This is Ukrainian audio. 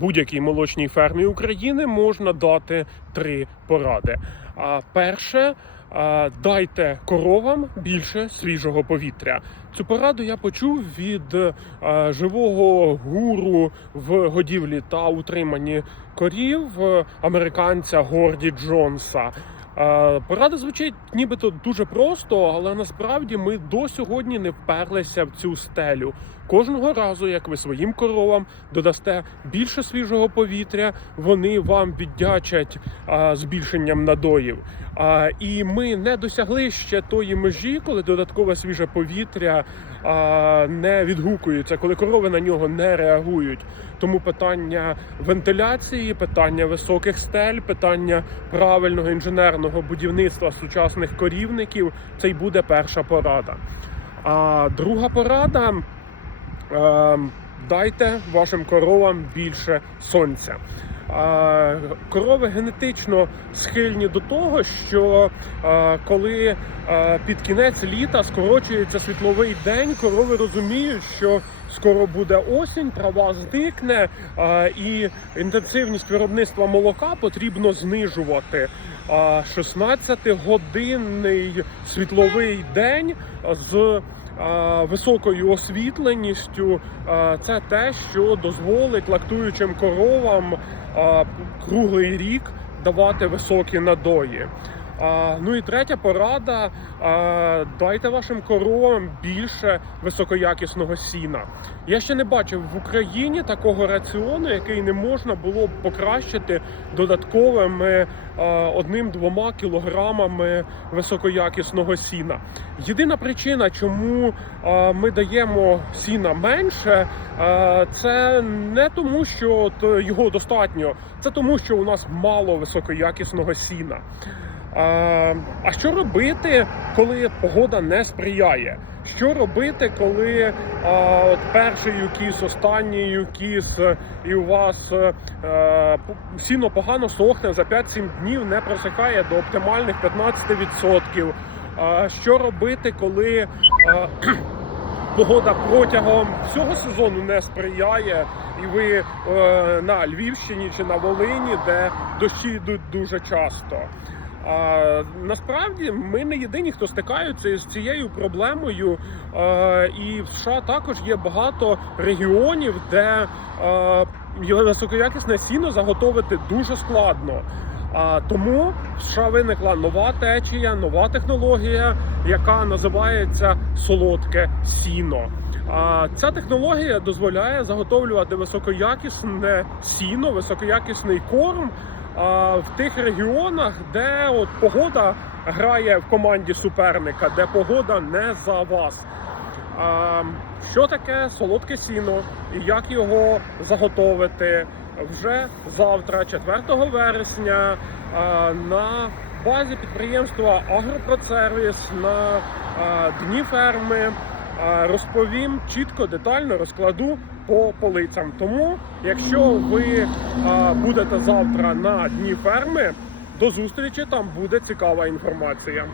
будь-якій молочній фермі України можна дати три поради. А перше. Дайте коровам більше свіжого повітря. Цю пораду я почув від живого гуру в годівлі та утриманні корів американця Горді Джонса. Порада звучить нібито дуже просто, але насправді ми до сьогодні не вперлися в цю стелю. Кожного разу, як ви своїм коровам додасте більше свіжого повітря, вони вам віддячать а, збільшенням надоїв. А, і ми не досягли ще тої межі, коли додаткове свіже повітря а, не відгукується, коли корови на нього не реагують. Тому питання вентиляції, питання високих стель, питання правильного інженерного будівництва сучасних корівників це й буде перша порада. А друга порада. Е, Дайте вашим коровам більше сонця. Корови генетично схильні до того, що коли під кінець літа скорочується світловий день, корови розуміють, що скоро буде осінь, трава зникне, і інтенсивність виробництва молока потрібно знижувати. 16-годинний світловий день з високою освітленістю це те, що дозволить лактуючим коровам круглий рік давати високі надої. Ну і третя порада: дайте вашим коровам більше високоякісного сіна. Я ще не бачив в Україні такого раціону, який не можна було б покращити додатковими одним-двома кілограмами високоякісного сіна. Єдина причина, чому ми даємо сіна менше, це не тому, що його достатньо, це тому, що у нас мало високоякісного сіна. А, а що робити, коли погода не сприяє? Що робити, коли а, от перший юкіс, останній юкіс, е, і у вас е, е, сіно погано сохне за 5-7 днів, не просихає до оптимальних 15%? А, що робити, коли а, погода протягом всього сезону не сприяє, і ви е, на Львівщині чи на Волині, де дощі йдуть дуже часто? А, насправді ми не єдині, хто стикаються з цією проблемою. А, і в США також є багато регіонів, де а, високоякісне сіно заготовити дуже складно. А тому в США виникла нова течія, нова технологія, яка називається солодке сіно. А ця технологія дозволяє заготовлювати високоякісне сіно, високоякісний корм в тих регіонах, де от погода грає в команді суперника, де погода не за вас. А, що таке солодке сіно і як його заготовити вже завтра, 4 вересня, а, на базі підприємства Агропродсервіс на а, дні ферми. Розповім чітко, детально розкладу по полицям. Тому, якщо ви будете завтра на дні ферми, до зустрічі там буде цікава інформація.